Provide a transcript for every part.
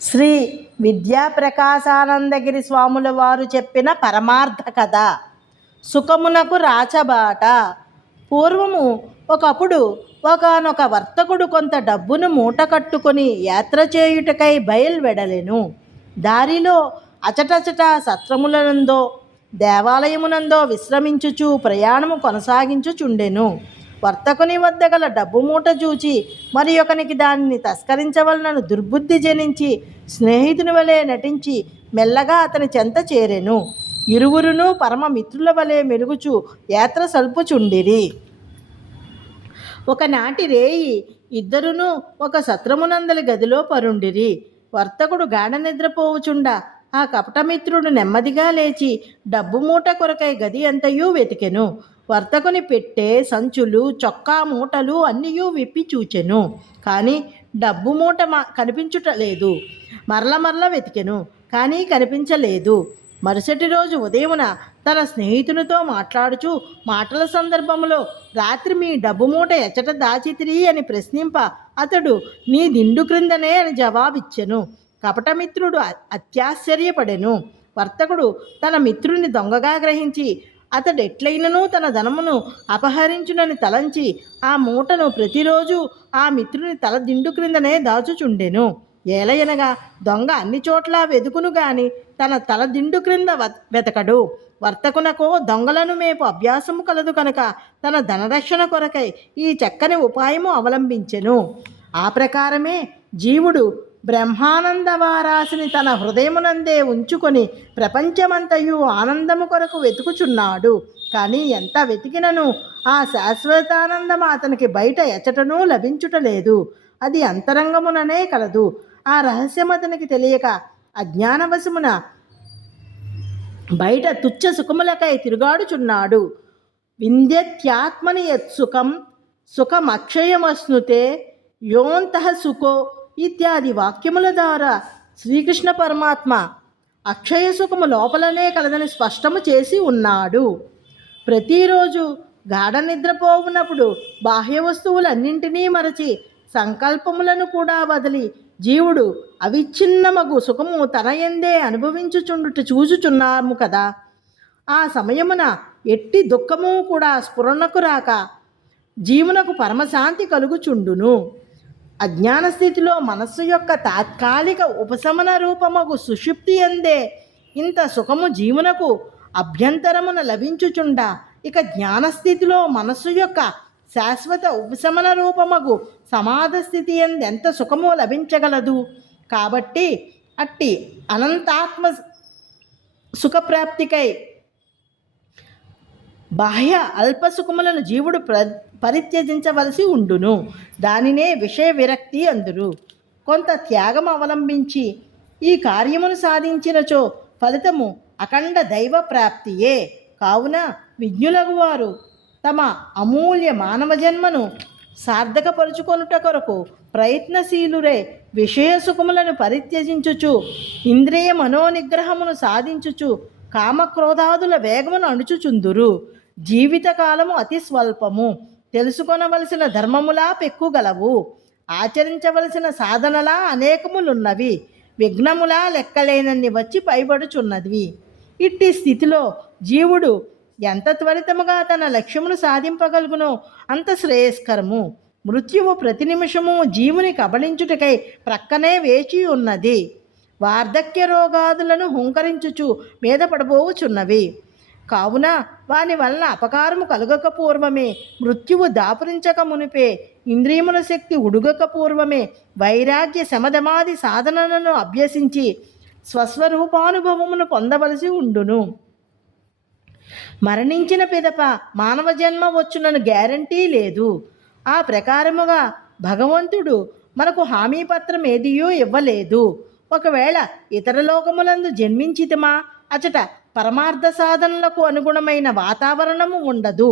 శ్రీ విద్యాప్రకాశానందగిరి స్వాముల వారు చెప్పిన పరమార్థ కథ. సుఖమునకు రాచబాట. పూర్వము ఒకప్పుడు ఒకానొక వర్తకుడు కొంత డబ్బును మూట కట్టుకొని యాత్ర చేయుటకై బయలువెడలెను. దారిలో అచటచట సత్రములనందో దేవాలయమునందో విశ్రమించుచు ప్రయాణము కొనసాగించుచుండెను. వర్తకుని వద్ద గల డబ్బు మూట చూచి మరి ఒకనికి దానిని తస్కరించవలనను దుర్బుద్ధి జనించి స్నేహితుని వలె నటించి మెల్లగా అతని చెంత చేరెను. ఇరువురును పరమ మిత్రుల వలె మెలుగుచు యాత్ర సల్పుచుండిరి. ఒకనాటి రేయి ఇద్దరును ఒక సత్రమునందలి గదిలో పరుండిరి. వర్తకుడు గాఢ నిద్రపోవుచుండా ఆ కపటమిత్రుడు నెమ్మదిగా లేచి డబ్బు మూట కొరకై గది అంతయూ వెతికెను. వర్తకుని పెట్టె, సంచులు, చొక్కా మూటలు అన్నీయూ విప్పి చూచెను. కానీ డబ్బు మూట కనిపించుటలేదు. మరల వెతికెను, కానీ కనిపించలేదు. మరుసటి రోజు ఉదయమున తన స్నేహితునితో మాట్లాడుచు మాటల సందర్భంలో రాత్రి మీ డబ్బు మూట ఎచ్చట దాచితిరి అని ప్రశ్నింప అతడు నీ దిండు క్రిందనే అని జవాబిచ్చెను. కపటమిత్రుడు అత్యాశ్చర్యపడెను. వర్తకుడు తన మిత్రుని దొంగగా గ్రహించి అతడెట్లయినను తన ధనమును అపహరించునని తలంచి ఆ మూటను ప్రతిరోజు ఆ మిత్రుని తల దిండు క్రిందనే దాచుచుండెను. ఏలయనగా దొంగ అన్ని చోట్ల వెదుకును గాని తన తల దిండు క్రింద వెతకడు. వర్తకునకో దొంగలను మేపు అభ్యాసము కలదు కనుక తన ధనరక్షణ కొరకై ఈ చక్కని ఉపాయము అవలంబించెను. ఆ ప్రకారమే జీవుడు బ్రహ్మానందవారాశిని తన హృదయమునందే ఉంచుకొని ప్రపంచమంతయు ఆనందము కొరకు వెతుకుచున్నాడు. కానీ ఎంత వెతికినను ఆ శాశ్వతానందం అతనికి బయట ఎచ్చటనూ లభించుటలేదు. అది అంతరంగముననే కలదు. ఆ రహస్యం అతనికి తెలియక అజ్ఞానవశమున బయట తుచ్చ సుఖములకై తిరుగాడుచున్నాడు. వింధ్యత్యాత్మని యత్సుఖం సుఖమక్షయమశ్నుతే యోంతః సుఖో ఇత్యాది వాక్యముల ద్వారా శ్రీకృష్ణ పరమాత్మ అక్షయ సుఖము లోపలనే కలదని స్పష్టము చేసి ఉన్నాడు. ప్రతిరోజు గాఢ నిద్రపోవునప్పుడు బాహ్య వస్తువులన్నింటినీ మరచి సంకల్పములను కూడా వదిలి జీవుడు అవిచ్ఛిన్నమగు సుఖము తన యందే అనుభవించుచుండుట చూచుచున్నాము కదా. ఆ సమయమున ఎట్టి దుఃఖము కూడా స్ఫురణకు రాక జీవునకు పరమశాంతి కలుగుచుండును. అజ్ఞాన స్థితిలో మనస్సు యొక్క తాత్కాలిక ఉపశమన రూపమగు సుషుప్తి అందే ఇంత సుఖము జీవునకు అభ్యంతరమున లభించుచుండా ఇక జ్ఞానస్థితిలో మనస్సు యొక్క శాశ్వత ఉపశమన రూపమగు సమాధ స్థితి ఎంత సుఖము లభించగలదు. కాబట్టి అట్టి అనంతాత్మ సుఖప్రాప్తికై బాహ్య అల్పసుఖములను జీవుడు పరిత్యజించవలసి ఉండును. దానినే విషయ విరక్తి అందురు. కొంత త్యాగం అవలంబించి ఈ కార్యమును సాధించినచో ఫలితము అఖండ దైవ ప్రాప్తియే. కావున విజ్ఞులగు వారు తమ అమూల్య మానవ జన్మను సార్థకపరుచుకొనుట కొరకు ప్రయత్నశీలురే విషయ సుఖములను పరిత్యజించుచు ఇంద్రియ మనోనిగ్రహమును సాధించుచు కామక్రోధాదుల వేగమును అణుచుచుందురు. జీవితకాలము అతి స్వల్పము. తెలుసుకొనవలసిన ధర్మములా పెక్కుగలవు. ఆచరించవలసిన సాధనలా అనేకములున్నవి. విఘ్నములా లెక్కలేనన్ని వచ్చి పైబడుచున్నవి. ఇట్టి స్థితిలో జీవుడు ఎంత త్వరితముగా తన లక్ష్యమును సాధింపగలుగునో అంత శ్రేయస్కరము. మృత్యువు ప్రతి నిమిషము జీవుని కబళించుటకై ప్రక్కనే వేచి ఉన్నది. వార్ధక్య రోగాదులను హుంకరించుచు మీద పడబోవుచున్నవి. కావున వాని వలన అపకారము కలుగక పూర్వమే, మృత్యువు దాపురించక మునిపే, ఇంద్రియముల శక్తి ఉడుగక పూర్వమే వైరాగ్య శమధమాది సాధనలను అభ్యసించి స్వస్వరూపానుభవమును పొందవలసి ఉండును. మరణించిన పిదప మానవ జన్మ వచ్చునను గ్యారంటీ లేదు. ఆ ప్రకారముగా భగవంతుడు మనకు హామీ పత్రం ఏదియూ ఇవ్వలేదు. ఒకవేళ ఇతర లోకములందు జన్మించితమా అచట పరమార్థ సాధనలకు అనుగుణమైన వాతావరణము ఉండదు.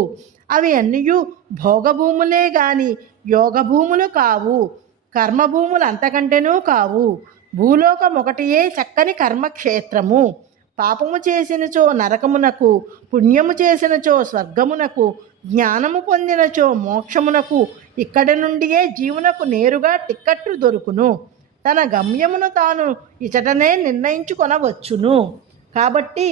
అవి అన్నీయూ భోగభూములే గాని యోగభూములు కావు. కర్మభూములు అంతకంటేనూ కావు. భూలోకం ఒకటియే చక్కని కర్మక్షేత్రము. పాపము చేసినచో నరకమునకు, పుణ్యము చేసినచో స్వర్గమునకు, జ్ఞానము పొందినచో మోక్షమునకు ఇక్కడి నుండియే జీవునకు నేరుగా టిక్కెట్లు దొరుకును. తన గమ్యమును తాను ఇచటనే నిర్ణయించుకొనవచ్చును. కాబట్టి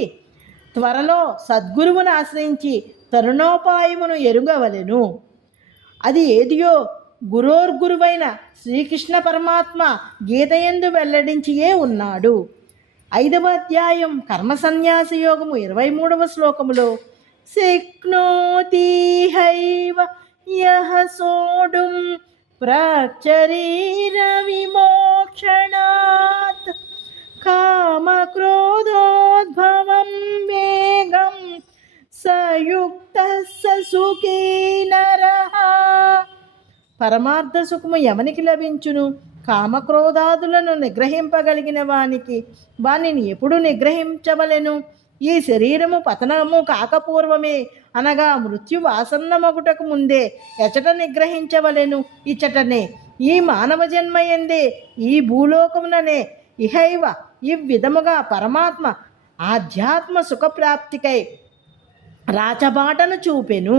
త్వరలో సద్గురువును ఆశ్రయించి తరుణోపాయమును ఎరుగవలెను. అది ఏదియో గురోర్గురువైన శ్రీకృష్ణ పరమాత్మ గీతయందు వెల్లడించియే ఉన్నాడు. 5వ అధ్యాయం కర్మ సన్యాస యోగము 23వ శ్లోకములో శక్నోతి హైవ యః సోఢుం ప్రాక్శరీర విమోక్షణాత్ కామక్రోధోద్భవం వేగం సయుక్తః స సుఖీ నరః. పరమార్థ సుఖము ఎవనికి లభించును? కామక్రోధాదులను నిగ్రహింపగలిగిన వానిని ఎప్పుడు నిగ్రహించవలెను? ఈ శరీరము పతనము కాకపూర్వమే, అనగా మృత్యు ఆసన్నమగుటకు ముందే ఎచట నిగ్రహించవలెను? ఇచటనే, ఈ మానవ జన్మయందే, ఈ భూలోకముననే ఇహైవ ఈ విధముగా పరమాత్మ ఆధ్యాత్మ సుఖప్రాప్తికై రాచబాటను చూపెను.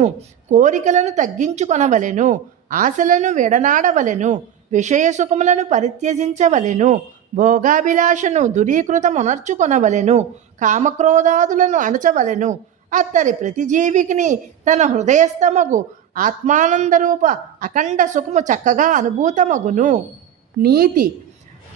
కోరికలను తగ్గించుకొనవలెను, ఆశలను విడనాడవలెను, విషయ సుఖములను పరిత్యజించవలెను, భోగాభిలాషను దురీకృతమునర్చుకొనవలెను, కామక్రోధాదులను అణచవలెను. అత్తరి ప్రతి జీవికిని తన హృదయస్థమగు ఆత్మానందరూప అఖండ సుఖము చక్కగా అనుభూతమగును. నీతి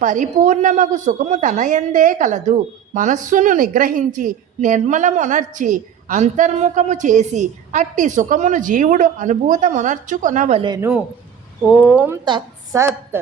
పరిపూర్ణమగు సుఖము తనయందే కలదు. మనస్సును నిగ్రహించి నిర్మలమునర్చి అంతర్ముఖము చేసి అట్టి సుఖమును జీవుడు అనుభూతమునర్చుకొనవలెను. ఓం తత్సత్.